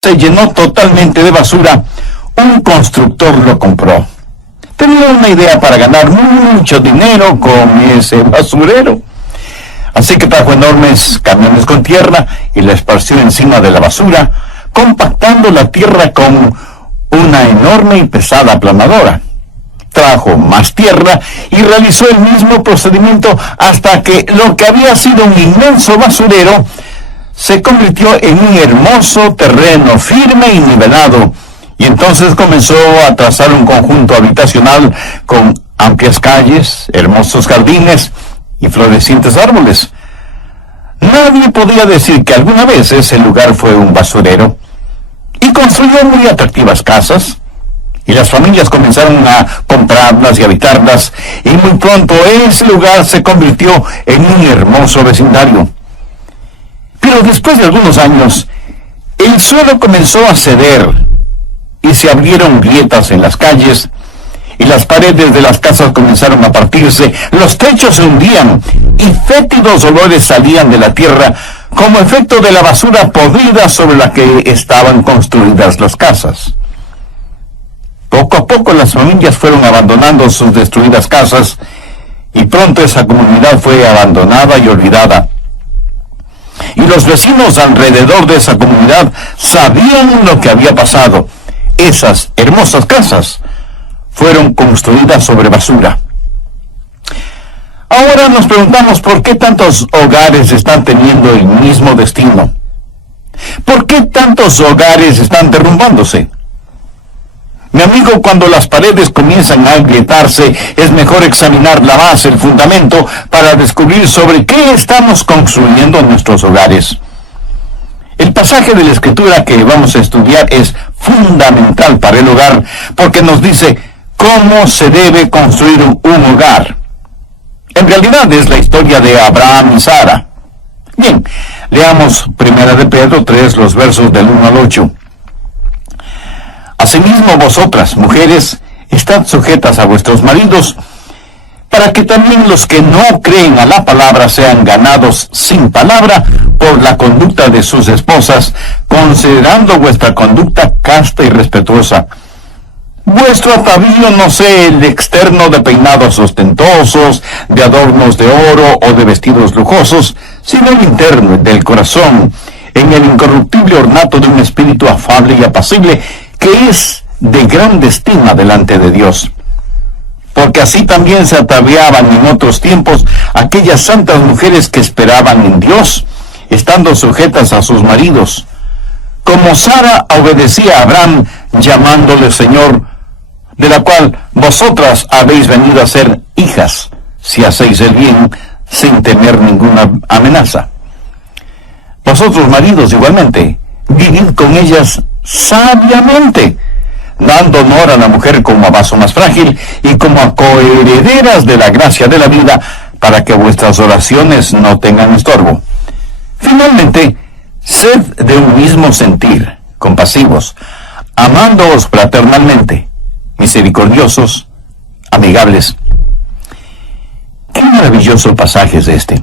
se llenó totalmente de basura, un constructor lo compró. Tenía una idea para ganar mucho dinero con ese basurero. Así que trajo enormes camiones con tierra y la esparció encima de la basura, compactando la tierra con una enorme y pesada aplanadora. Trajo más tierra y realizó el mismo procedimiento hasta que lo que había sido un inmenso basurero se convirtió en un hermoso terreno firme y nivelado, y entonces comenzó a trazar un conjunto habitacional con amplias calles, hermosos jardines y florecientes árboles. Nadie podía decir que alguna vez ese lugar fue un basurero, y construyó muy atractivas casas, y las familias comenzaron a comprarlas y habitarlas, y muy pronto ese lugar se convirtió en un hermoso vecindario. Pero después de algunos años, el suelo comenzó a ceder, y se abrieron grietas en las calles, y las paredes de las casas comenzaron a partirse, los techos se hundían, y fétidos olores salían de la tierra como efecto de la basura podrida sobre la que estaban construidas las casas. Poco a poco las familias fueron abandonando sus destruidas casas, y pronto esa comunidad fue abandonada y olvidada. Y los vecinos alrededor de esa comunidad sabían lo que había pasado. Esas hermosas casas fueron construidas sobre basura. Ahora nos preguntamos por qué tantos hogares están teniendo el mismo destino. ¿Por qué tantos hogares están derrumbándose? Mi amigo, cuando las paredes comienzan a agrietarse, es mejor examinar la base, el fundamento, para descubrir sobre qué estamos construyendo nuestros hogares. El pasaje de la Escritura que vamos a estudiar es fundamental para el hogar, porque nos dice cómo se debe construir un hogar. En realidad es la historia de Abraham y Sara. Bien, leamos 1 de Pedro 3, los versos del 1 al 8. Asimismo vosotras, mujeres, estad sujetas a vuestros maridos, para que también los que no creen a la palabra sean ganados sin palabra por la conducta de sus esposas, considerando vuestra conducta casta y respetuosa. Vuestro atavío no sea el externo de peinados ostentosos, de adornos de oro o de vestidos lujosos, sino el interno del corazón, en el incorruptible ornato de un espíritu afable y apacible, que es de grande estima delante de Dios. Porque así también se ataviaban en otros tiempos aquellas santas mujeres que esperaban en Dios, estando sujetas a sus maridos, como Sara obedecía a Abraham, llamándole Señor, de la cual vosotras habéis venido a ser hijas, si hacéis el bien, sin temer ninguna amenaza. Vosotros, maridos, igualmente, vivid con ellas sabiamente, dando honor a la mujer como a vaso más frágil y como a coherederas de la gracia de la vida, para que vuestras oraciones no tengan estorbo. Finalmente, sed de un mismo sentir, compasivos, amándoos fraternalmente, misericordiosos, amigables. Qué maravilloso pasaje es este.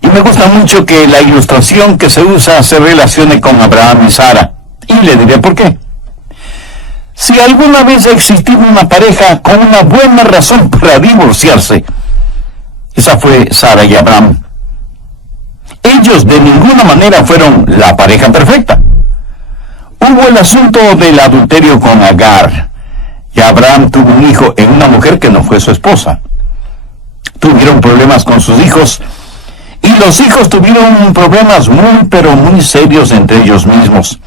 Y me gusta mucho que la ilustración que se usa se relacione con Abraham y Sara. Y le diré por qué. Si alguna vez ha existido una pareja con una buena razón para divorciarse, esa fue Sara y Abraham. Ellos de ninguna manera fueron la pareja perfecta. Hubo el asunto del adulterio con Agar, y Abraham tuvo un hijo en una mujer que no fue su esposa. Tuvieron problemas con sus hijos, y los hijos tuvieron problemas muy pero muy serios entre ellos mismos.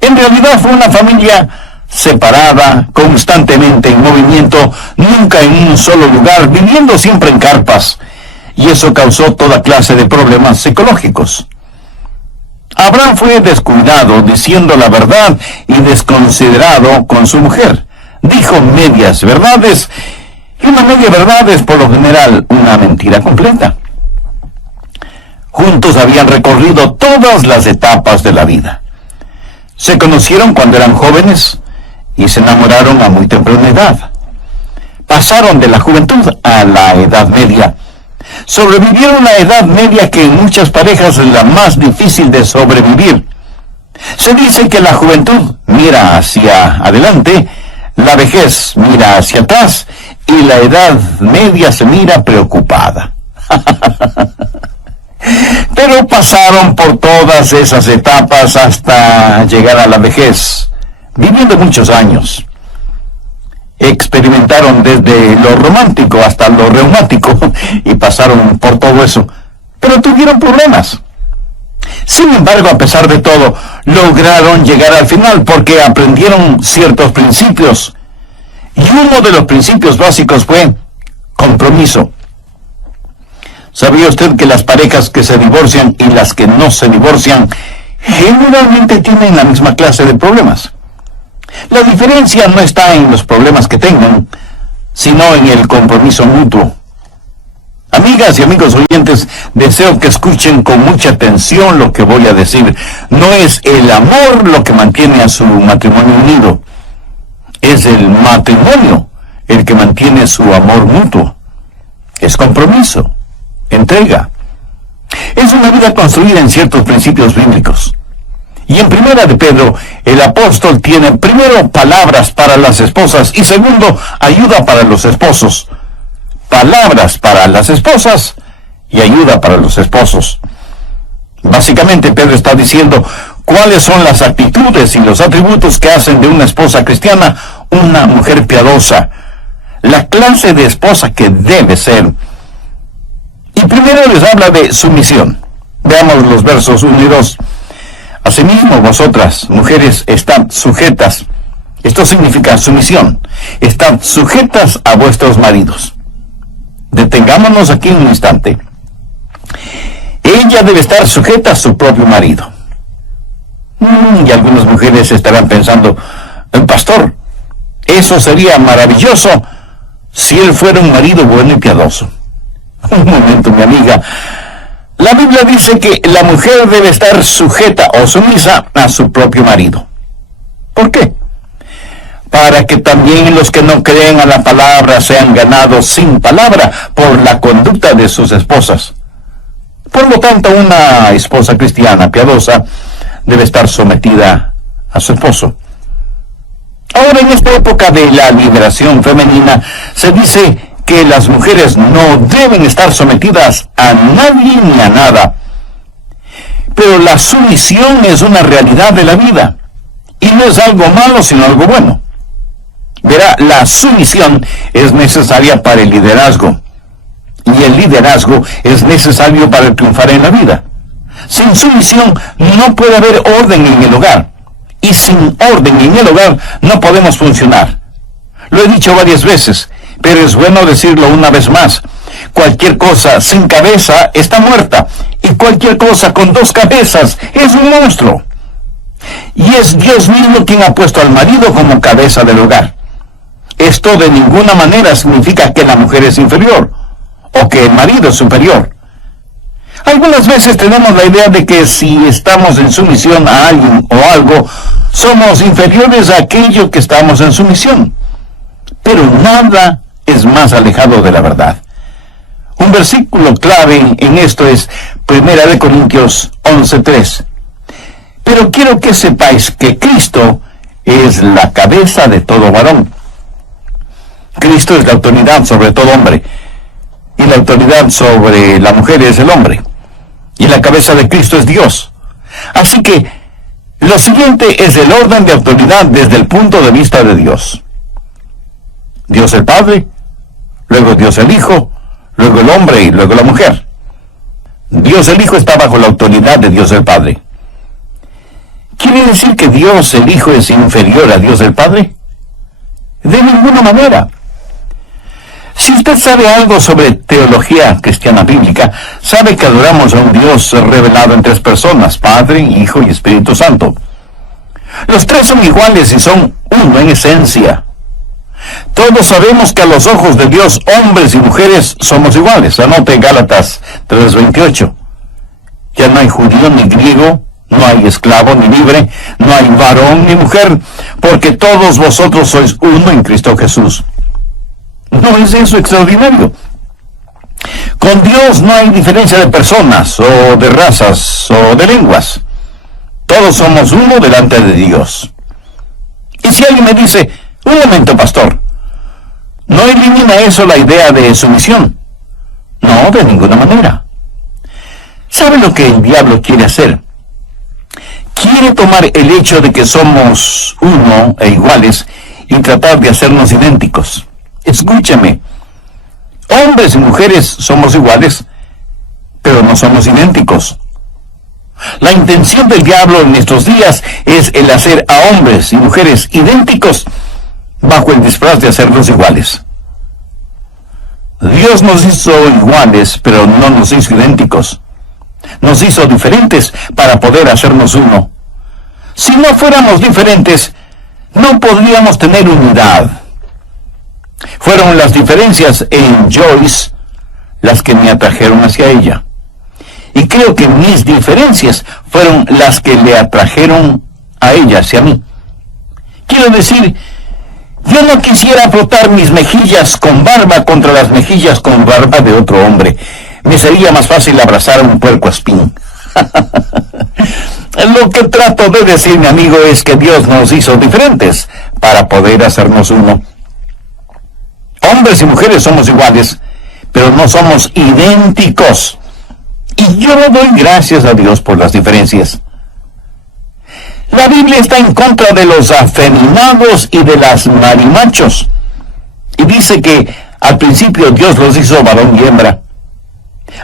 En realidad fue una familia separada, constantemente en movimiento, nunca en un solo lugar, viviendo siempre en carpas, y eso causó toda clase de problemas psicológicos. Abraham fue descuidado, diciendo la verdad, y desconsiderado con su mujer. Dijo medias verdades, y una media verdad es por lo general una mentira completa. Juntos habían recorrido todas las etapas de la vida. Se conocieron cuando eran jóvenes y se enamoraron a muy temprana edad. Pasaron de la juventud a la edad media. Sobrevivieron la edad media, que en muchas parejas es la más difícil de sobrevivir. Se dice que la juventud mira hacia adelante, la vejez mira hacia atrás y la edad media se mira preocupada. Pero pasaron por todas esas etapas hasta llegar a la vejez, viviendo muchos años. Experimentaron desde lo romántico hasta lo reumático y pasaron por todo eso, pero tuvieron problemas. Sin embargo, a pesar de todo, lograron llegar al final porque aprendieron ciertos principios. Y uno de los principios básicos fue compromiso. ¿Sabía usted que las parejas que se divorcian y las que no se divorcian generalmente tienen la misma clase de problemas? La diferencia no está en los problemas que tengan, sino en el compromiso mutuo. Amigas y amigos oyentes, deseo que escuchen con mucha atención lo que voy a decir. No es el amor lo que mantiene a su matrimonio unido. Es el matrimonio el que mantiene su amor mutuo. Es compromiso, entrega. Es una vida construida en ciertos principios bíblicos. Y en Primera de Pedro, el apóstol tiene primero palabras para las esposas y segundo, ayuda para los esposos. Palabras para las esposas y ayuda para los esposos. Básicamente Pedro está diciendo cuáles son las actitudes y los atributos que hacen de una esposa cristiana una mujer piadosa, la clase de esposa que debe ser. Y primero les habla de sumisión. Veamos los versos 1 y 2. Asimismo, vosotras, mujeres, estad sujetas. Esto significa sumisión. Estad sujetas a vuestros maridos. Detengámonos aquí un instante. Ella debe estar sujeta a su propio marido. Y algunas mujeres estarán pensando, pastor, eso sería maravilloso si él fuera un marido bueno y piadoso. Un momento, mi amiga. La Biblia dice que la mujer debe estar sujeta o sumisa a su propio marido. ¿Por qué? Para que también los que no creen a la palabra sean ganados sin palabra por la conducta de sus esposas. Por lo tanto, una esposa cristiana piadosa debe estar sometida a su esposo. Ahora, en esta época de la liberación femenina, se dice que las mujeres no deben estar sometidas a nadie ni a nada. Pero la sumisión es una realidad de la vida, y no es algo malo, sino algo bueno. Verá, la sumisión es necesaria para el liderazgo, y el liderazgo es necesario para triunfar en la vida. Sin sumisión no puede haber orden en el hogar, y sin orden en el hogar no podemos funcionar. Lo he dicho varias veces, pero es bueno decirlo una vez más. Cualquier cosa sin cabeza está muerta, y cualquier cosa con dos cabezas es un monstruo. Y es Dios mismo quien ha puesto al marido como cabeza del hogar. Esto de ninguna manera significa que la mujer es inferior, o que el marido es superior. Algunas veces tenemos la idea de que si estamos en sumisión a alguien o algo, somos inferiores a aquello que estamos en sumisión. Pero nada es más alejado de la verdad. Un versículo clave en esto es 1 Corintios 11:3. Pero quiero que sepáis que Cristo es la cabeza de todo varón. Cristo es la autoridad sobre todo hombre, y la autoridad sobre la mujer es el hombre, y la cabeza de Cristo es Dios. Así que lo siguiente es el orden de autoridad desde el punto de vista de Dios. Dios el Padre, luego Dios el Hijo, luego el hombre y luego la mujer. Dios el Hijo está bajo la autoridad de Dios el Padre. ¿Quiere decir que Dios el Hijo es inferior a Dios el Padre? De ninguna manera. Si usted sabe algo sobre teología cristiana bíblica, sabe que adoramos a un Dios revelado en tres personas, Padre, Hijo y Espíritu Santo. Los tres son iguales y son uno en esencia. Todos sabemos que a los ojos de Dios, hombres y mujeres somos iguales. Anote Gálatas 3:28. Ya no hay judío ni griego, no hay esclavo ni libre, no hay varón ni mujer, porque todos vosotros sois uno en Cristo Jesús. ¿No es eso extraordinario? Con Dios no hay diferencia de personas, o de razas, o de lenguas. Todos somos uno delante de Dios. Y si alguien me dice, un momento, pastor, ¿no elimina eso la idea de sumisión? No, de ninguna manera. ¿Sabe lo que el diablo quiere hacer? Quiere tomar el hecho de que somos uno e iguales y tratar de hacernos idénticos. Escúchame, hombres y mujeres somos iguales, pero no somos idénticos. La intención del diablo en estos días es el hacer a hombres y mujeres idénticos bajo el disfraz de hacerlos iguales. Dios nos hizo iguales, pero no nos hizo idénticos. Nos hizo diferentes para poder hacernos uno. Si no fuéramos diferentes, no podríamos tener unidad. Fueron las diferencias en Joyce las que me atrajeron hacia ella. Y creo que mis diferencias fueron las que le atrajeron a ella hacia mí. Quiero decir, yo no quisiera frotar mis mejillas con barba contra las mejillas con barba de otro hombre. Me sería más fácil abrazar a un puercoespín. Lo que trato de decir, mi amigo, es que Dios nos hizo diferentes para poder hacernos uno. Hombres y mujeres somos iguales, pero no somos idénticos. Y yo doy gracias a Dios por las diferencias. La Biblia está en contra de los afeminados y de las marimachos. Y dice que al principio Dios los hizo varón y hembra.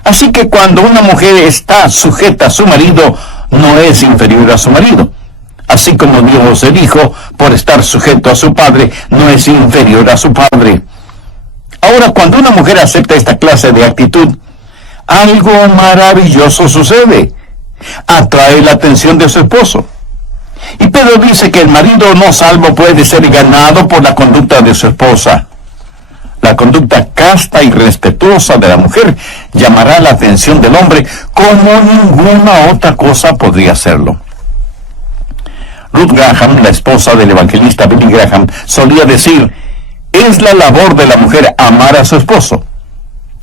Así que cuando una mujer está sujeta a su marido, no es inferior a su marido. Así como Dios el Hijo, por estar sujeto a su padre, no es inferior a su padre. Ahora, cuando una mujer acepta esta clase de actitud, algo maravilloso sucede. Atrae la atención de su esposo. Y Pedro dice que el marido no salvo puede ser ganado por la conducta de su esposa. La conducta casta y respetuosa de la mujer llamará la atención del hombre como ninguna otra cosa podría hacerlo. Ruth Graham, la esposa del evangelista Billy Graham, solía decir, es la labor de la mujer amar a su esposo.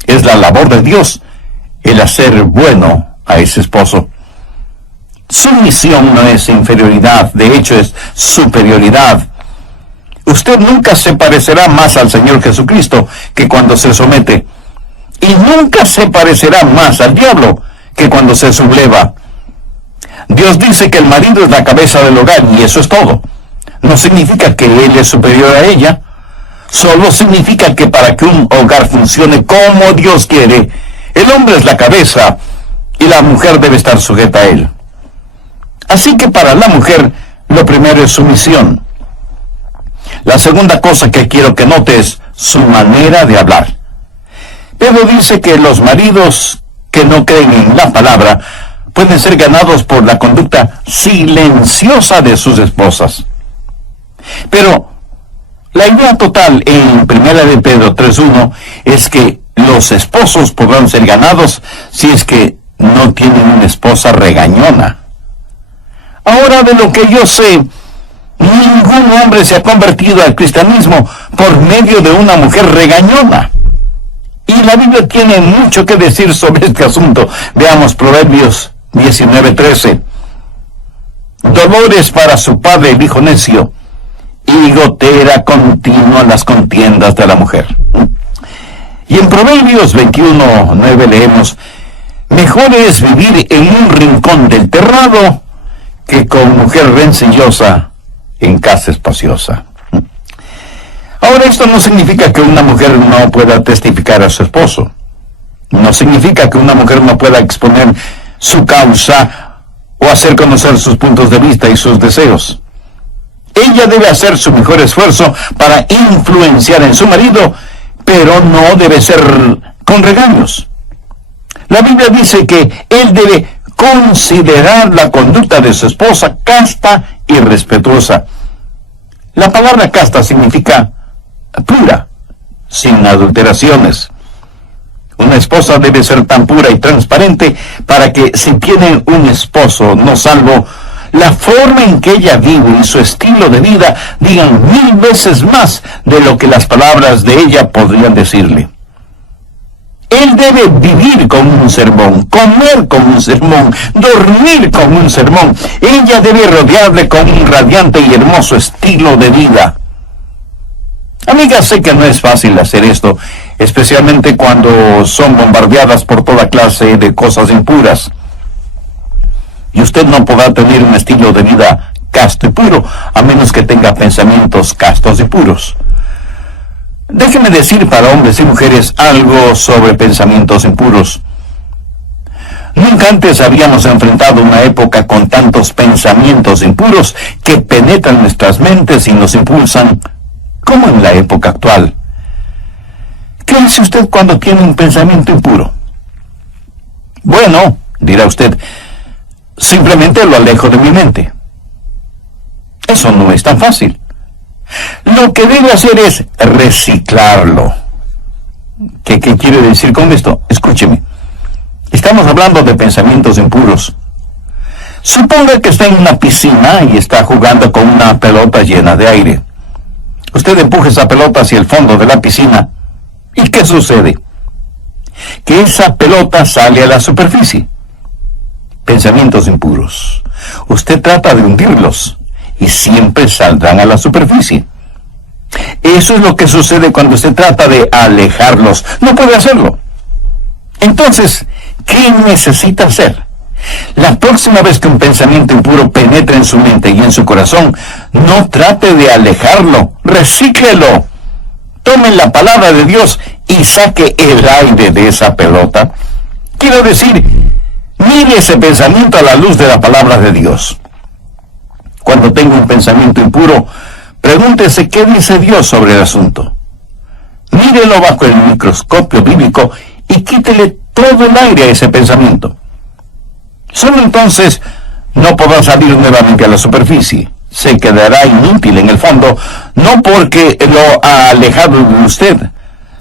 Es la labor de Dios el hacer bueno a ese esposo. Sumisión no es inferioridad, de hecho es superioridad. Usted nunca se parecerá más al Señor Jesucristo que cuando se somete. Y nunca se parecerá más al diablo que cuando se subleva. Dios dice que el marido es la cabeza del hogar y eso es todo. No significa que él es superior a ella. Solo significa que para que un hogar funcione como Dios quiere, el hombre es la cabeza y la mujer debe estar sujeta a él. Así que para la mujer, lo primero es sumisión. La segunda cosa que quiero que note es su manera de hablar. Pedro dice que los maridos que no creen en la palabra pueden ser ganados por la conducta silenciosa de sus esposas. Pero la idea total en 1 de Pedro 3:1 es que los esposos podrán ser ganados si es que no tienen una esposa regañona. Ahora, de lo que yo sé, ningún hombre se ha convertido al cristianismo por medio de una mujer regañona. Y la Biblia tiene mucho que decir sobre este asunto. Veamos Proverbios 19:13. Dolores para su padre el hijo necio, y gotera continua las contiendas de la mujer. Y en Proverbios 21:9 leemos, mejor es vivir en un rincón del terrado que con mujer rencillosa en casa espaciosa. Ahora, esto no significa que una mujer no pueda testificar a su esposo. No significa que una mujer no pueda exponer su causa o hacer conocer sus puntos de vista y sus deseos. Ella debe hacer su mejor esfuerzo para influenciar en su marido, pero no debe ser con regaños. La Biblia dice que él debe considerar la conducta de su esposa casta y respetuosa. La palabra casta significa pura, sin adulteraciones. Una esposa debe ser tan pura y transparente para que si tiene un esposo no salvo, la forma en que ella vive y su estilo de vida digan 1000 veces más de lo que las palabras de ella podrían decirle. Él debe vivir con un sermón, comer con un sermón, dormir con un sermón. Ella debe rodearle con un radiante y hermoso estilo de vida. Amiga, sé que no es fácil hacer esto, especialmente cuando son bombardeadas por toda clase de cosas impuras. Y usted no podrá tener un estilo de vida casto y puro, a menos que tenga pensamientos castos y puros. Déjeme decir para hombres y mujeres algo sobre pensamientos impuros. Nunca antes habíamos enfrentado una época con tantos pensamientos impuros que penetran nuestras mentes y nos impulsan, como en la época actual. ¿Qué hace usted cuando tiene un pensamiento impuro? Bueno, dirá usted, simplemente lo alejo de mi mente. Eso no es tan fácil. Lo que debe hacer es reciclarlo. ¿Qué quiere decir con esto? Escúcheme. Estamos hablando de pensamientos impuros. Suponga que está en una piscina y está jugando con una pelota llena de aire. Usted empuja esa pelota hacia el fondo de la piscina. ¿Y qué sucede? Que esa pelota sale a la superficie. Pensamientos impuros. Usted trata de hundirlos y siempre saldrán a la superficie. Eso es lo que sucede cuando usted trata de alejarlos. No puede hacerlo. Entonces, ¿qué necesita hacer? La próxima vez que un pensamiento impuro penetre en su mente y en su corazón, no trate de alejarlo, recíclelo. Tome la palabra de Dios y saque el aire de esa pelota. Quiero decir, mire ese pensamiento a la luz de la palabra de Dios. Cuando tenga un pensamiento impuro, pregúntese qué dice Dios sobre el asunto. Mírelo bajo el microscopio bíblico y quítele todo el aire a ese pensamiento. Solo entonces no podrá salir nuevamente a la superficie. Se quedará inútil en el fondo, no porque lo ha alejado de usted,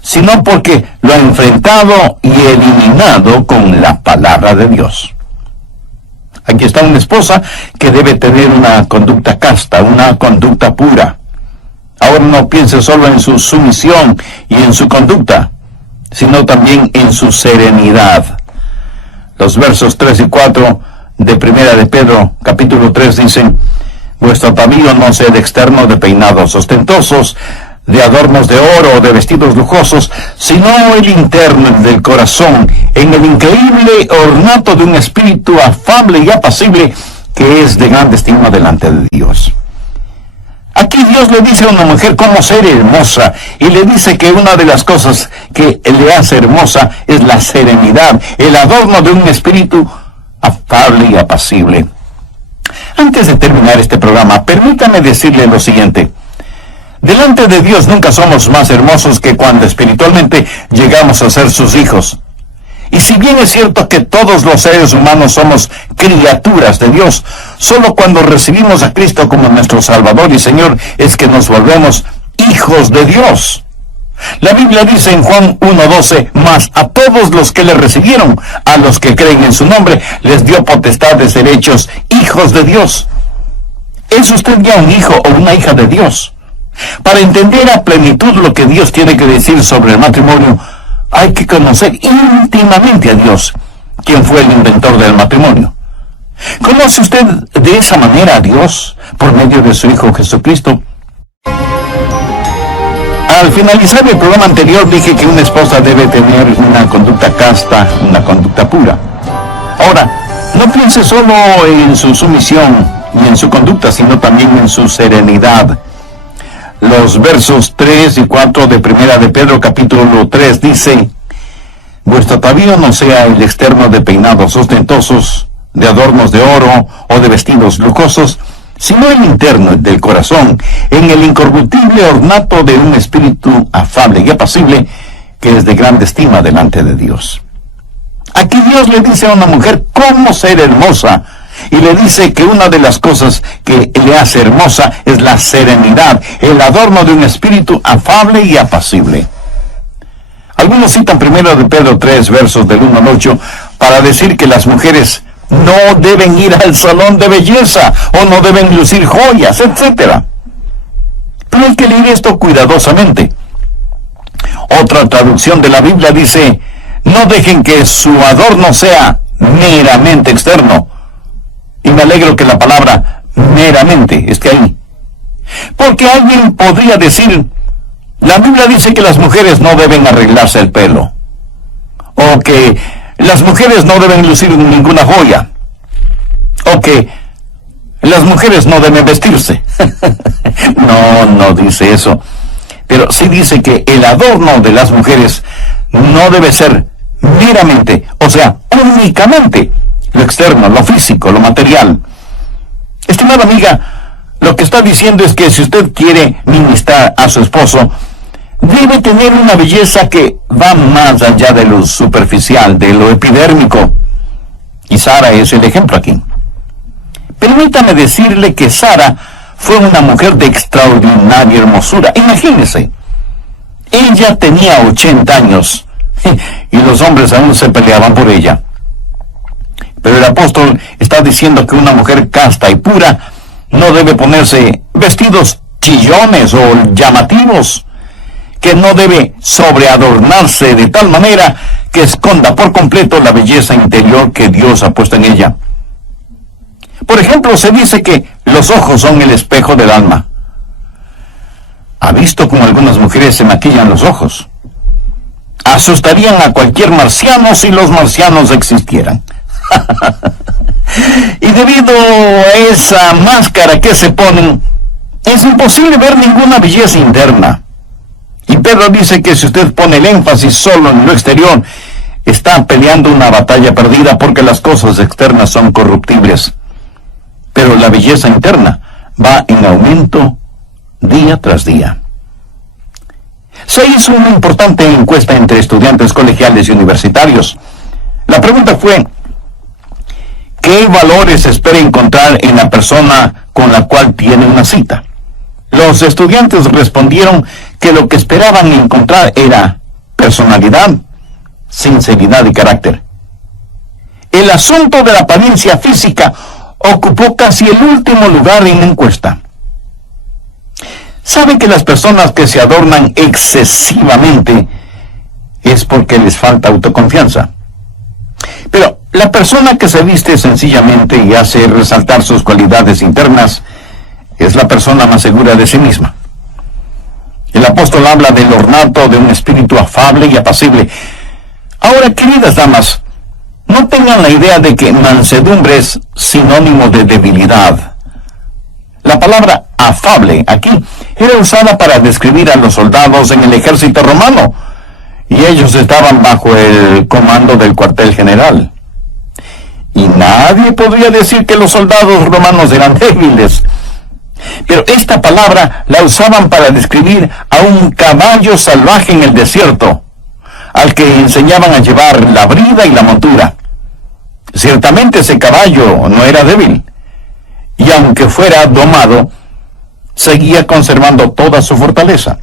sino porque lo ha enfrentado y eliminado con la palabra de Dios. Aquí está una esposa que debe tener una conducta casta, una conducta pura. Ahora no piense solo en su sumisión y en su conducta, sino también en su serenidad. Los versos 3 y 4 de Primera de Pedro, capítulo 3, dicen: vuestro atavío no sea de externo, de peinados ostentosos, de adornos de oro o de vestidos lujosos, sino el interno del corazón, en el increíble ornato de un espíritu afable y apacible, que es de grande estima delante de Dios. Aquí Dios le dice a una mujer cómo ser hermosa, y le dice que una de las cosas que le hace hermosa es la serenidad, el adorno de un espíritu afable y apacible. Antes de terminar este programa, permítame decirle lo siguiente. Delante de Dios nunca somos más hermosos que cuando espiritualmente llegamos a ser sus hijos. Y si bien es cierto que todos los seres humanos somos criaturas de Dios, solo cuando recibimos a Cristo como nuestro Salvador y Señor es que nos volvemos hijos de Dios. La Biblia dice en Juan 1:12, mas a todos los que le recibieron, a los que creen en su nombre, les dio potestad de ser hechos hijos de Dios. ¿Es usted ya un hijo o una hija de Dios? Para entender a plenitud lo que Dios tiene que decir sobre el matrimonio, hay que conocer íntimamente a Dios, quien fue el inventor del matrimonio. ¿Conoce usted de esa manera a Dios por medio de su Hijo Jesucristo? Al finalizar el programa anterior dije que una esposa debe tener una conducta casta, una conducta pura. Ahora, no piense solo en su sumisión y en su conducta, sino también en su serenidad. Los versos 3 y 4 de Primera de Pedro capítulo 3 dice: vuestro atavío no sea el externo de peinados ostentosos, de adornos de oro o de vestidos lujosos, sino el interno del corazón, en el incorruptible ornato de un espíritu afable y apacible, que es de grande estima delante de Dios. Aquí Dios le dice a una mujer cómo ser hermosa, y le dice que una de las cosas que le hace hermosa es la serenidad, el adorno de un espíritu afable y apacible. Algunos citan 1 de Pedro 3, versos del 1 al 8, para decir que las mujeres no deben ir al salón de belleza, o no deben lucir joyas, etc. Pero hay que leer esto cuidadosamente. Otra traducción de la Biblia dice: No dejen que su adorno sea meramente externo. Y me alegro que la palabra meramente esté ahí. Porque alguien podría decir, la Biblia dice que las mujeres no deben arreglarse el pelo. O que las mujeres no deben lucir ninguna joya. O que las mujeres no deben vestirse. No dice eso. Pero sí dice que el adorno de las mujeres no debe ser meramente, o sea, únicamente lo externo, lo físico, lo material. Estimada amiga, lo que está diciendo es que si usted quiere ministrar a su esposo, debe tener una belleza que va más allá de lo superficial, de lo epidérmico. Y Sara es el ejemplo aquí. Permítame decirle que Sara fue una mujer de extraordinaria hermosura. Imagínese, ella tenía 80 años y los hombres aún se peleaban por ella. Pero el apóstol está diciendo que una mujer casta y pura no debe ponerse vestidos chillones o llamativos, que no debe sobreadornarse de tal manera que esconda por completo la belleza interior que Dios ha puesto en ella. Por ejemplo, se dice que los ojos son el espejo del alma. ¿Ha visto cómo algunas mujeres se maquillan los ojos? Asustarían a cualquier marciano si los marcianos existieran. Y debido a esa máscara que se ponen, es imposible ver ninguna belleza interna. Y Pedro dice que si usted pone el énfasis solo en lo exterior, está peleando una batalla perdida, porque las cosas externas son corruptibles. Pero la belleza interna va en aumento día tras día. Se hizo una importante encuesta entre estudiantes colegiales y universitarios. La pregunta fue, ¿qué valores espera encontrar en la persona con la cual tiene una cita? Los estudiantes respondieron que lo que esperaban encontrar era personalidad, sinceridad y carácter. El asunto de la apariencia física ocupó casi el último lugar en la encuesta. ¿Sabe que las personas que se adornan excesivamente es porque les falta autoconfianza? Pero la persona que se viste sencillamente y hace resaltar sus cualidades internas es la persona más segura de sí misma. El apóstol habla del ornato de un espíritu afable y apacible. Ahora, queridas damas, no tengan la idea de que mansedumbre es sinónimo de debilidad. La palabra afable aquí era usada para describir a los soldados en el ejército romano, y ellos estaban bajo el comando del cuartel general. Y nadie podría decir que los soldados romanos eran débiles. Pero esta palabra la usaban para describir a un caballo salvaje en el desierto, al que enseñaban a llevar la brida y la montura. Ciertamente ese caballo no era débil, y aunque fuera domado, seguía conservando toda su fortaleza.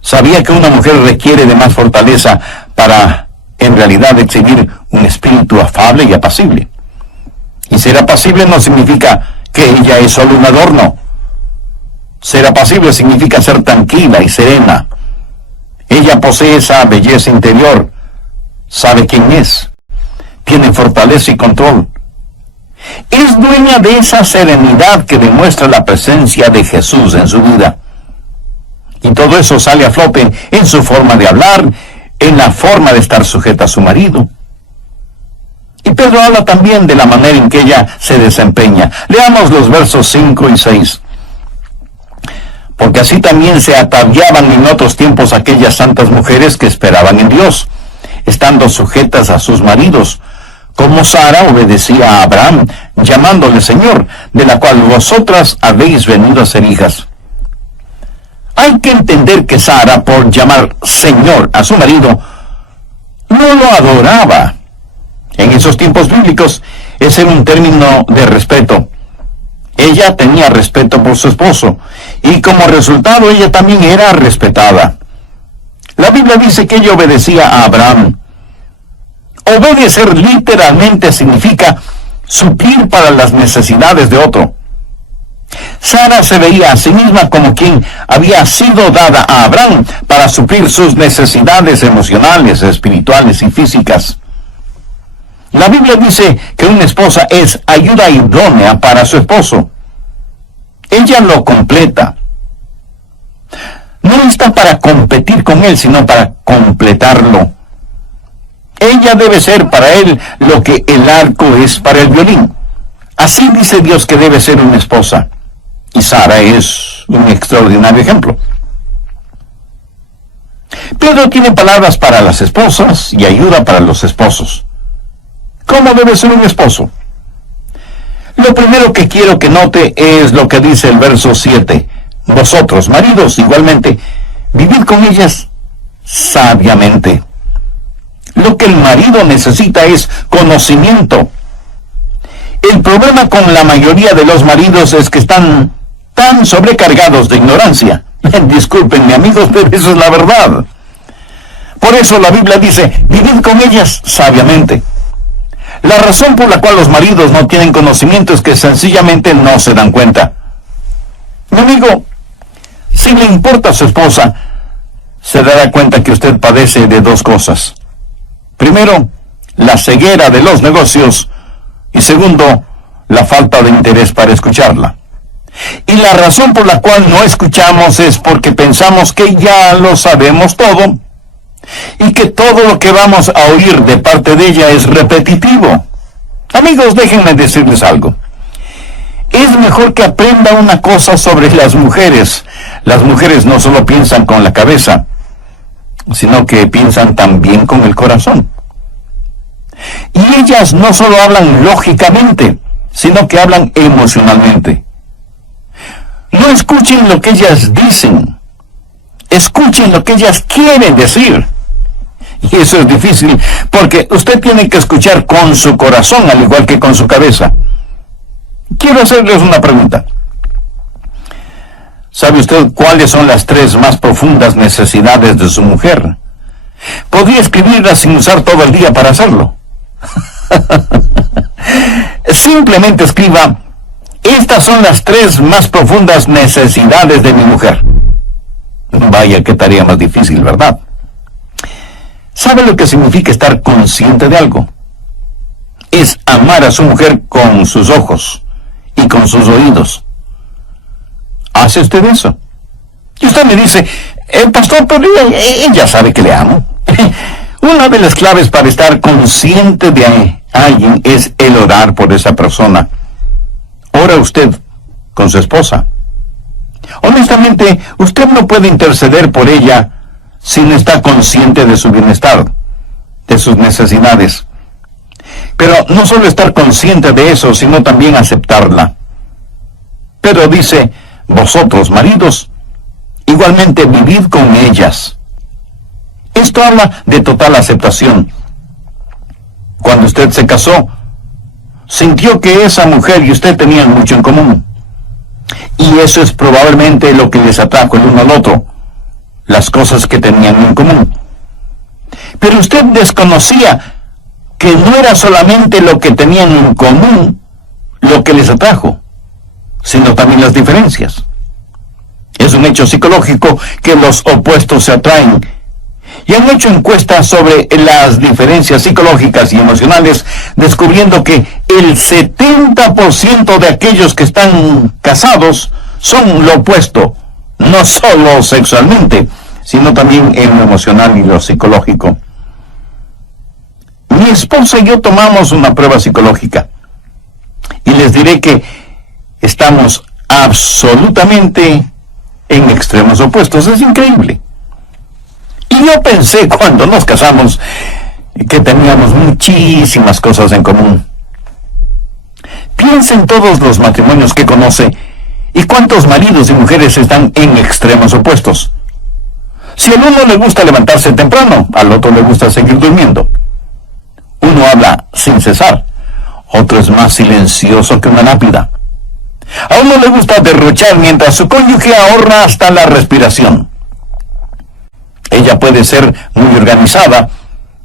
Sabía que una mujer requiere de más fortaleza para, en realidad, exhibir un espíritu afable y apacible. Y ser apacible no significa que ella es solo un adorno. Ser apacible significa ser tranquila y serena. Ella posee esa belleza interior, sabe quién es, tiene fortaleza y control. Es dueña de esa serenidad que demuestra la presencia de Jesús en su vida. Y todo eso sale a flote en su forma de hablar, en la forma de estar sujeta a su marido. Y Pedro habla también de la manera en que ella se desempeña. Leamos los versos 5 y 6. Porque así también se ataviaban en otros tiempos aquellas santas mujeres que esperaban en Dios, estando sujetas a sus maridos, como Sara obedecía a Abraham, llamándole Señor, de la cual vosotras habéis venido a ser hijas. Hay que entender que Sara, por llamar Señor a su marido, no lo adoraba. En esos tiempos bíblicos, ese era un término de respeto. Ella tenía respeto por su esposo, y como resultado ella también era respetada. La Biblia dice que ella obedecía a Abraham. Obedecer literalmente significa suplir para las necesidades de otro. Sara se veía a sí misma como quien había sido dada a Abraham para suplir sus necesidades emocionales, espirituales y físicas. La Biblia dice que una esposa es ayuda idónea para su esposo. Ella lo completa. No está para competir con él, sino para completarlo. Ella debe ser para él lo que el arco es para el violín. Así dice Dios que debe ser una esposa. Y Sara es un extraordinario ejemplo. Pedro tiene palabras para las esposas y ayuda para los esposos. ¿Cómo debe ser un esposo? Lo primero que quiero que note es lo que dice el verso 7. Vosotros, maridos, igualmente, vivid con ellas sabiamente. Lo que el marido necesita es conocimiento. El problema con la mayoría de los maridos es que están tan sobrecargados de ignorancia. Discúlpenme, amigos, pero eso es la verdad. Por eso la Biblia dice, vivid con ellas sabiamente. La razón por la cual los maridos no tienen conocimiento es que sencillamente no se dan cuenta. Mi amigo, si le importa a su esposa, se dará cuenta que usted padece de dos cosas. Primero, la ceguera de los negocios, y segundo, la falta de interés para escucharla. Y la razón por la cual no escuchamos es porque pensamos que ya lo sabemos todo, y que todo lo que vamos a oír de parte de ella es repetitivo. Amigos, déjenme decirles algo. Es mejor que aprenda una cosa sobre las mujeres. Las mujeres no solo piensan con la cabeza, sino que piensan también con el corazón. Y ellas no solo hablan lógicamente, sino que hablan emocionalmente. No escuchen lo que ellas dicen, escuchen lo que ellas quieren decir. Y eso es difícil, porque usted tiene que escuchar con su corazón, al igual que con su cabeza. Quiero hacerles una pregunta. ¿Sabe usted cuáles son las 3 más profundas necesidades de su mujer? Podría escribirlas sin usar todo el día para hacerlo. Simplemente escriba, estas son las 3 más profundas necesidades de mi mujer. Vaya, qué tarea más difícil, ¿verdad? ¿Sabe lo que significa estar consciente de algo? Es amar a su mujer con sus ojos y con sus oídos. ¿Hace usted eso? Y usted me dice, pastor, pero ella sabe que le amo. Una de las claves para estar consciente de alguien es el orar por esa persona. ¿Ora usted con su esposa? Honestamente, usted no puede interceder por ella si no está consciente de su bienestar, de sus necesidades. Pero no solo estar consciente de eso, sino también aceptarla. Pero dice, vosotros, maridos, igualmente vivid con ellas. Esto habla de total aceptación. Cuando usted se casó, sintió que esa mujer y usted tenían mucho en común. Y eso es probablemente lo que les atrajo el uno al otro, las cosas que tenían en común. Pero usted desconocía que no era solamente lo que tenían en común lo que les atrajo, sino también las diferencias. Es un hecho psicológico que los opuestos se atraen. Y han hecho encuestas sobre las diferencias psicológicas y emocionales, descubriendo que el 70% de aquellos que están casados son lo opuesto, no solo sexualmente, sino también en lo emocional y lo psicológico. Mi esposa y yo tomamos una prueba psicológica, y les diré que estamos absolutamente en extremos opuestos. Es increíble. Y yo pensé cuando nos casamos que teníamos muchísimas cosas en común. Piensa en todos los matrimonios que conoce y cuántos maridos y mujeres están en extremos opuestos. Si al uno le gusta levantarse temprano, al otro le gusta seguir durmiendo. Uno habla sin cesar, otro es más silencioso que una lápida. A uno le gusta derrochar mientras su cónyuge ahorra hasta la respiración. Ella puede ser muy organizada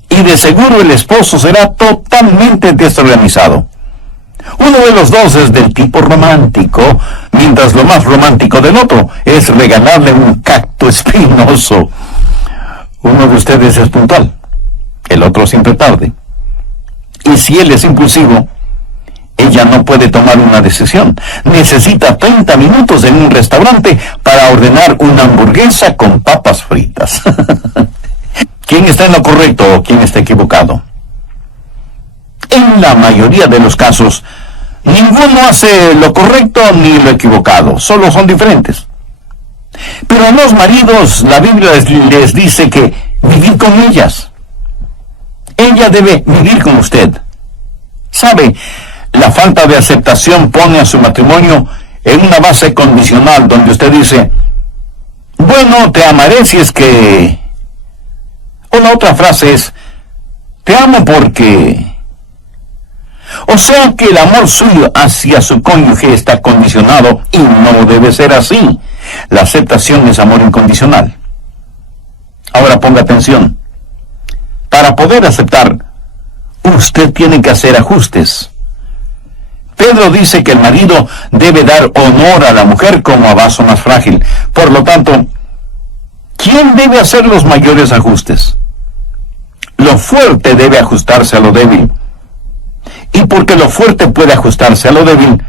y de seguro el esposo será totalmente desorganizado. Uno de los dos es del tipo romántico, mientras mientras lo más romántico del otro es regalarle un cacto espinoso. Uno de ustedes es puntual, el otro siempre tarde. Y si él es impulsivo, ella no puede tomar una decisión. Necesita 30 minutos en un restaurante para ordenar una hamburguesa con papas fritas. ¿Quién está en lo correcto o quién está equivocado? En la mayoría de los casos, ninguno hace lo correcto ni lo equivocado, solo son diferentes. Pero a los maridos, la Biblia les dice que vivir con ellas. Ella debe vivir con usted. ¿Sabe? La falta de aceptación pone a su matrimonio en una base condicional donde usted dice, bueno, te amaré si es que... O la otra frase es, te amo porque... O sea que el amor suyo hacia su cónyuge está condicionado y no debe ser así. La aceptación es amor incondicional. Ahora ponga atención. Para poder aceptar, usted tiene que hacer ajustes. Pedro dice que el marido debe dar honor a la mujer como a vaso más frágil. Por lo tanto, ¿quién debe hacer los mayores ajustes? Lo fuerte debe ajustarse a lo débil. Y porque lo fuerte puede ajustarse a lo débil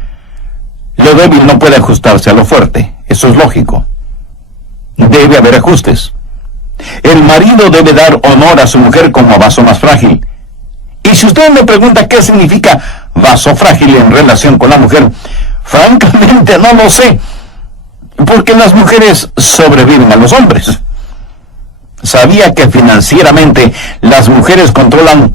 no puede ajustarse a lo fuerte. Eso es lógico. Debe haber ajustes. El marido debe dar honor a su mujer como a vaso más frágil. Y si usted me pregunta qué significa vaso frágil en relación con la mujer, francamente no lo sé, porque las mujeres sobreviven a los hombres. ¿Sabía que financieramente las mujeres controlan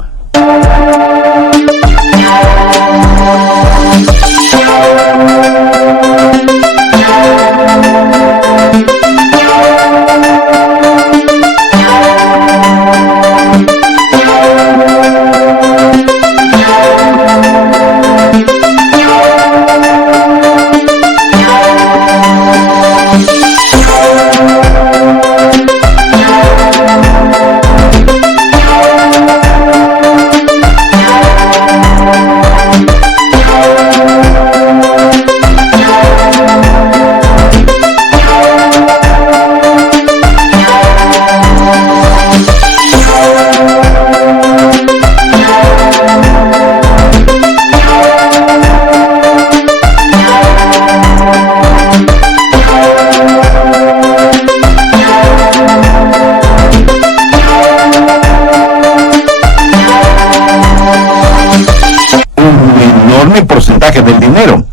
porcentaje del dinero?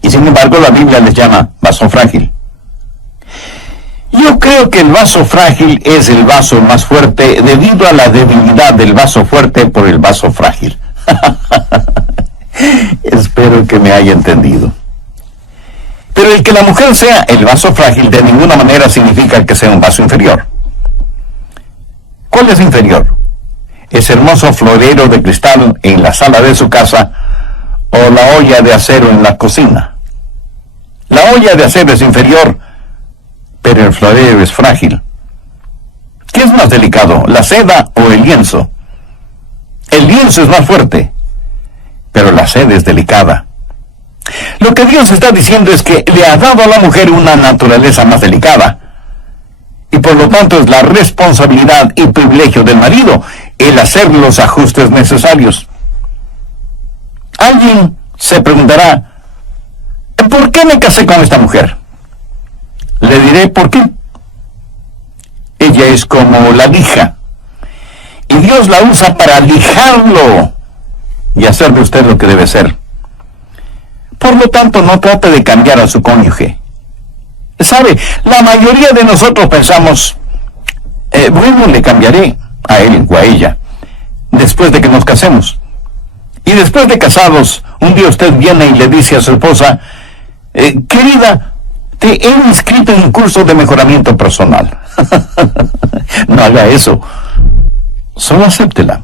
Y sin embargo la Biblia les llama vaso frágil. Yo creo que el vaso frágil es el vaso más fuerte debido a la debilidad del vaso fuerte por el vaso frágil. Espero que me haya entendido. Pero el que la mujer sea el vaso frágil de ninguna manera significa que sea un vaso inferior. ¿Cuál es inferior? Ese hermoso florero de cristal en la sala de su casa o la olla de acero en la cocina. La olla de acero es inferior, pero el florero es frágil. ¿Qué es más delicado, la seda o el lienzo? El lienzo es más fuerte, pero la seda es delicada. Lo que Dios está diciendo es que le ha dado a la mujer una naturaleza más delicada, y por lo tanto es la responsabilidad y privilegio del marido el hacer los ajustes necesarios. Alguien se preguntará, ¿por qué me casé con esta mujer? Le diré por qué. Ella es como la lija, y Dios la usa para lijarlo y hacer de usted lo que debe ser. Por lo tanto, no trate de cambiar a su cónyuge. ¿Sabe? La mayoría de nosotros pensamos, bueno, le cambiaré a él o a ella después de que nos casemos. Y después de casados, un día usted viene y le dice a su esposa, querida, te he inscrito en un curso de mejoramiento personal. No haga eso. Solo acéptela.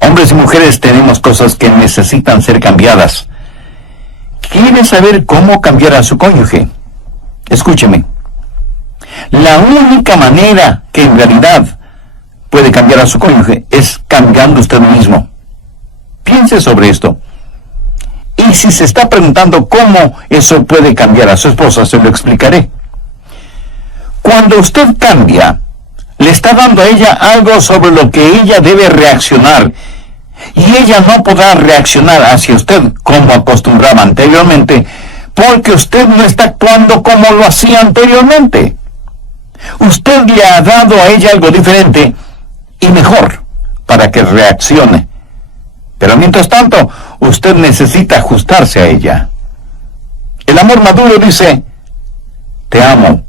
Hombres y mujeres tenemos cosas que necesitan ser cambiadas. ¿Quiere saber cómo cambiar a su cónyuge? Escúcheme. La única manera que en realidad puede cambiar a su cónyuge es cambiando usted mismo. Piense sobre esto. Y si se está preguntando cómo eso puede cambiar a su esposa, se lo explicaré. Cuando usted cambia, le está dando a ella algo sobre lo que ella debe reaccionar, y ella no podrá reaccionar hacia usted como acostumbraba anteriormente, porque usted no está actuando como lo hacía anteriormente. Usted le ha dado a ella algo diferente y mejor para que reaccione. Pero mientras tanto, usted necesita ajustarse a ella. El amor maduro dice, te amo,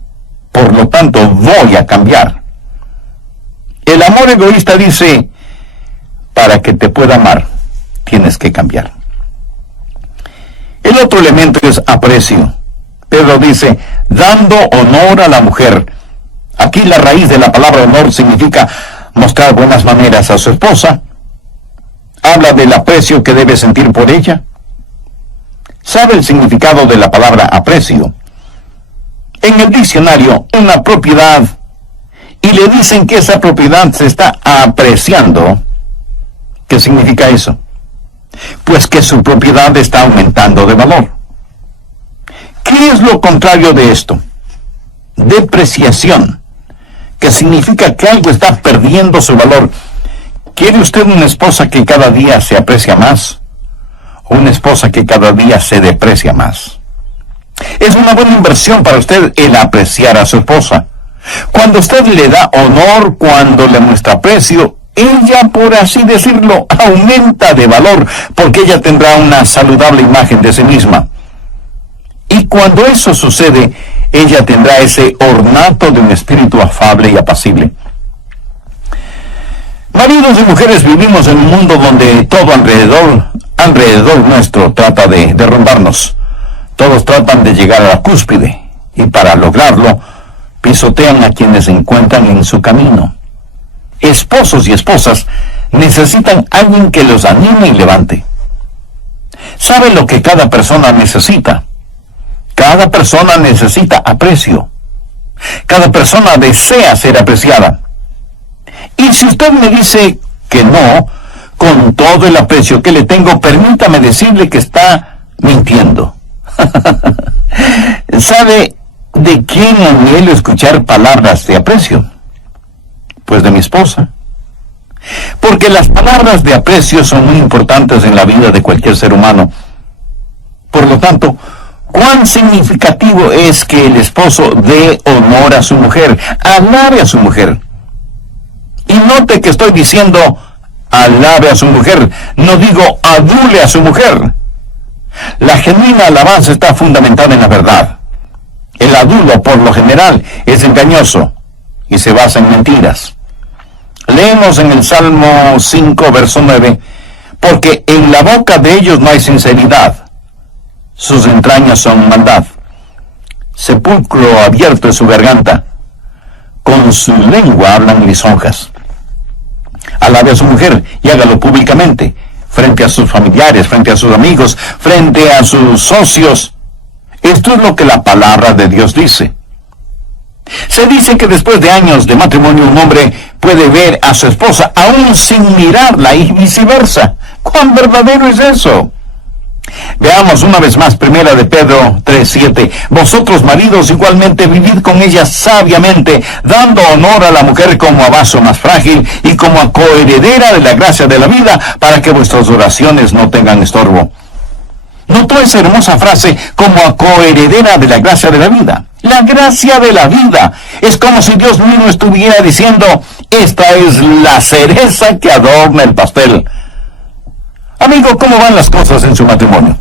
por lo tanto voy a cambiar. El amor egoísta dice, para que te pueda amar, tienes que cambiar. El otro elemento es aprecio. Pedro dice, dando honor a la mujer. Aquí la raíz de la palabra honor significa mostrar buenas maneras a su esposa. Habla del aprecio que debe sentir por ella. ¿Sabe el significado de la palabra aprecio? En el diccionario, una propiedad, y le dicen que esa propiedad se está apreciando. ¿Qué significa eso? Pues que su propiedad está aumentando de valor. ¿Qué es lo contrario de esto? Depreciación, que significa que algo está perdiendo su valor. ¿Quiere usted una esposa que cada día se aprecia más? ¿O una esposa que cada día se deprecia más? Es una buena inversión para usted el apreciar a su esposa. Cuando usted le da honor, cuando le muestra aprecio, ella, por así decirlo, aumenta de valor, porque ella tendrá una saludable imagen de sí misma. Y cuando eso sucede, ella tendrá ese ornato de un espíritu afable y apacible. Maridos y mujeres, vivimos en un mundo donde todo alrededor nuestro trata de derrumbarnos. Todos tratan de llegar a la cúspide, y para lograrlo, pisotean a quienes se encuentran en su camino. Esposos y esposas necesitan alguien que los anime y levante. ¿Sabe lo que cada persona necesita? Cada persona necesita aprecio. Cada persona desea ser apreciada. Y si usted me dice que no, con todo el aprecio que le tengo, permítame decirle que está mintiendo. ¿Sabe de quién anhelo escuchar palabras de aprecio? Pues de mi esposa. Porque las palabras de aprecio son muy importantes en la vida de cualquier ser humano. Por lo tanto, cuán significativo es que el esposo dé honor a su mujer, alabe a su mujer. Y note que estoy diciendo alabe a su mujer, no digo adule a su mujer. La genuina alabanza está fundamentada en la verdad. El adulo, por lo general, es engañoso y se basa en mentiras. Leemos en el Salmo 5, verso 9, porque en la boca de ellos no hay sinceridad, sus entrañas son maldad. Sepulcro abierto es su garganta, con su lengua hablan lisonjas. Alabe a su mujer y hágalo públicamente, frente a sus familiares, frente a sus amigos, frente a sus socios. Esto es lo que la palabra de Dios dice. Se dice que después de años de matrimonio un hombre puede ver a su esposa aún sin mirarla y viceversa. ¿Cuán verdadero es eso? Veamos una vez más, primera de Pedro 3:7. Vosotros, maridos, igualmente vivid con ella sabiamente, dando honor a la mujer como a vaso más frágil y como a coheredera de la gracia de la vida, para que vuestras oraciones no tengan estorbo. ¿Notó esa hermosa frase, como a coheredera de la gracia de la vida? La gracia de la vida. Es como si Dios mismo estuviera diciendo, esta es la cereza que adorna el pastel. Amigo, ¿cómo van las cosas en su matrimonio?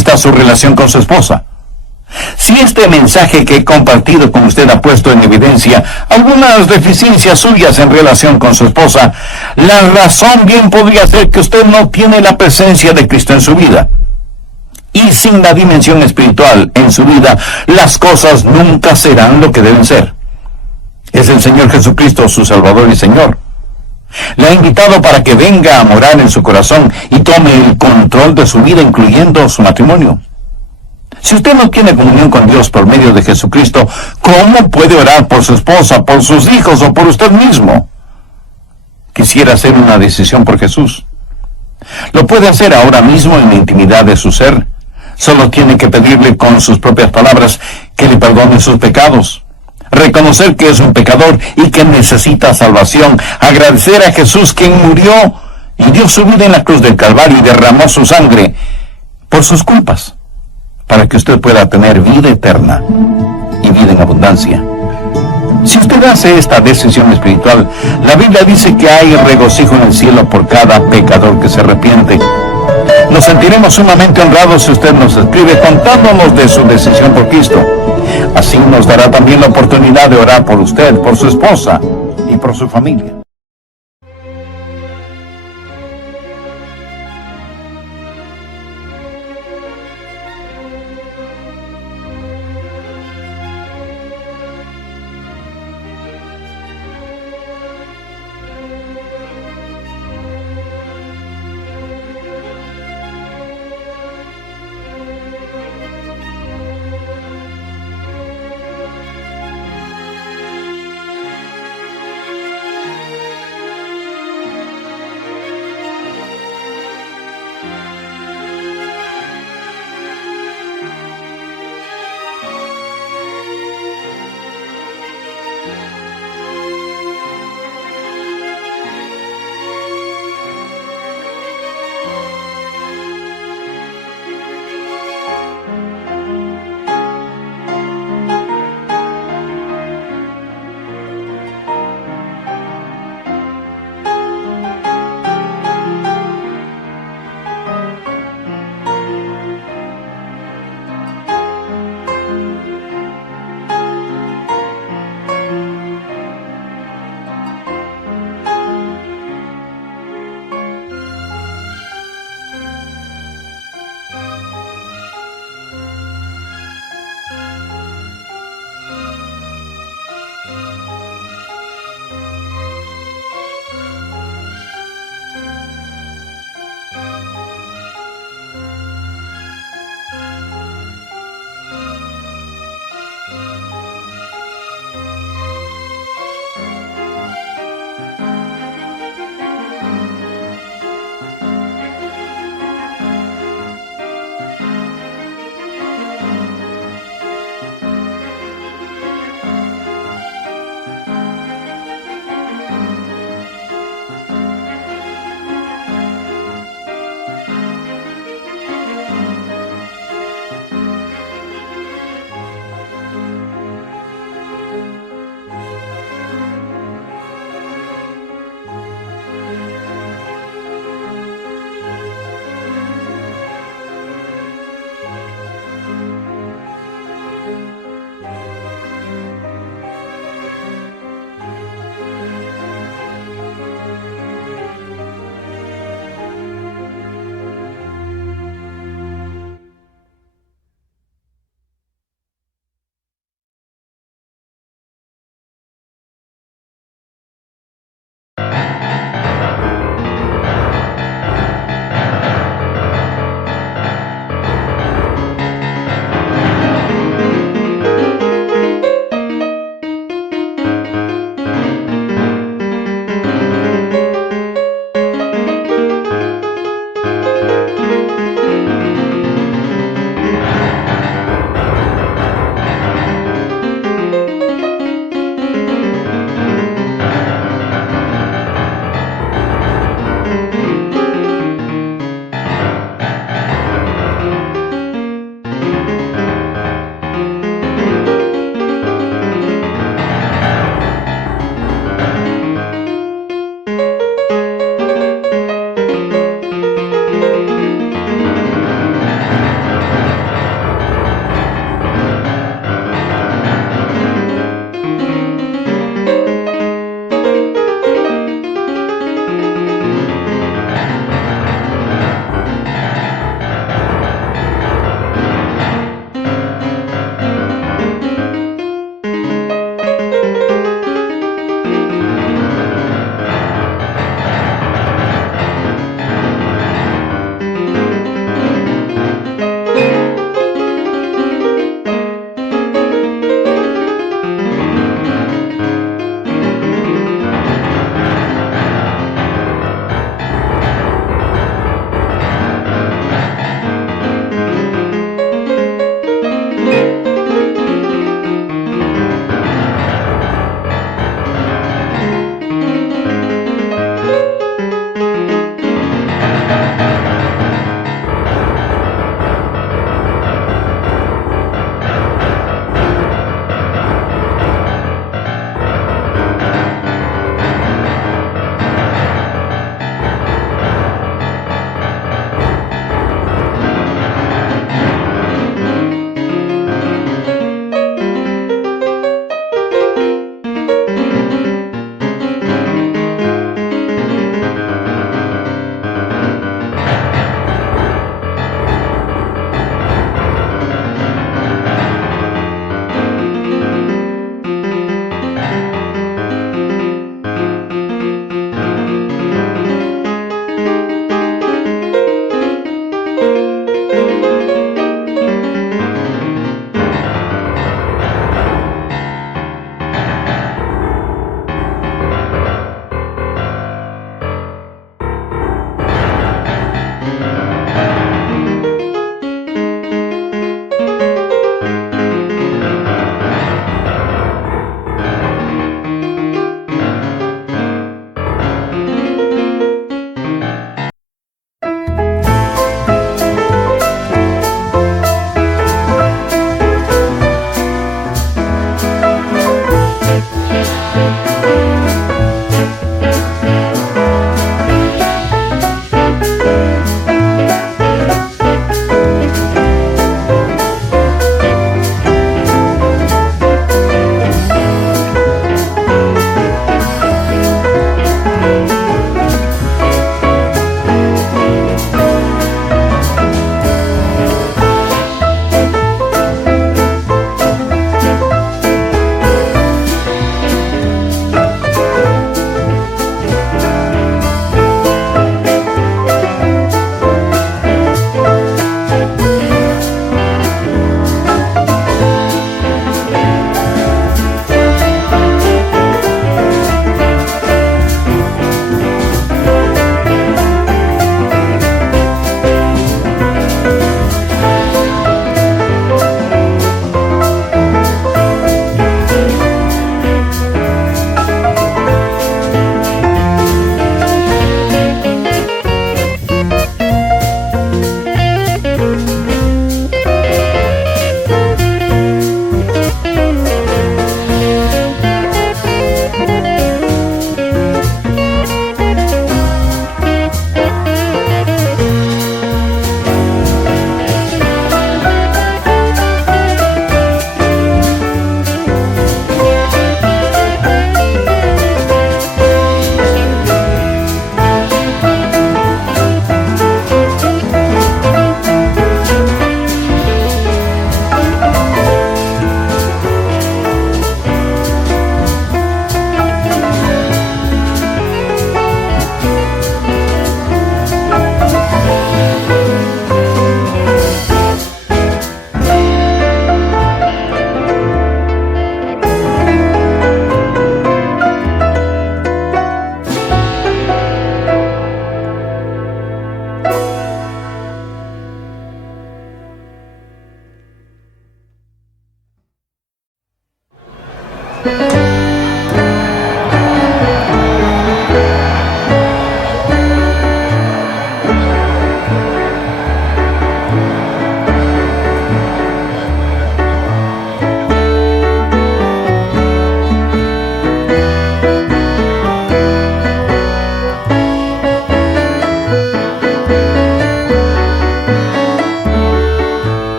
está su relación con su esposa? Si este mensaje que he compartido con usted ha puesto en evidencia algunas deficiencias suyas en relación con su esposa, la razón bien podría ser que usted no tiene la presencia de Cristo en su vida. Y sin la dimensión espiritual en su vida, las cosas nunca serán lo que deben ser. Es el Señor Jesucristo su Salvador y Señor. Le ha invitado para que venga a morar en su corazón y tome el control de su vida, incluyendo su matrimonio. Si usted no tiene comunión con Dios por medio de Jesucristo, ¿cómo puede orar por su esposa, por sus hijos o por usted mismo? Quisiera hacer una decisión por Jesús. Lo puede hacer ahora mismo en la intimidad de su ser. Solo tiene que pedirle con sus propias palabras que le perdone sus pecados. Reconocer que es un pecador y que necesita salvación. Agradecer a Jesús, quien murió y dio su vida en la cruz del Calvario y derramó su sangre por sus culpas, para que usted pueda tener vida eterna y vida en abundancia. Si usted hace esta decisión espiritual, la Biblia dice que hay regocijo en el cielo por cada pecador que se arrepiente. Nos sentiremos sumamente honrados si usted nos escribe contándonos de su decisión por Cristo. Así nos dará también la oportunidad de orar por usted, por su esposa y por su familia.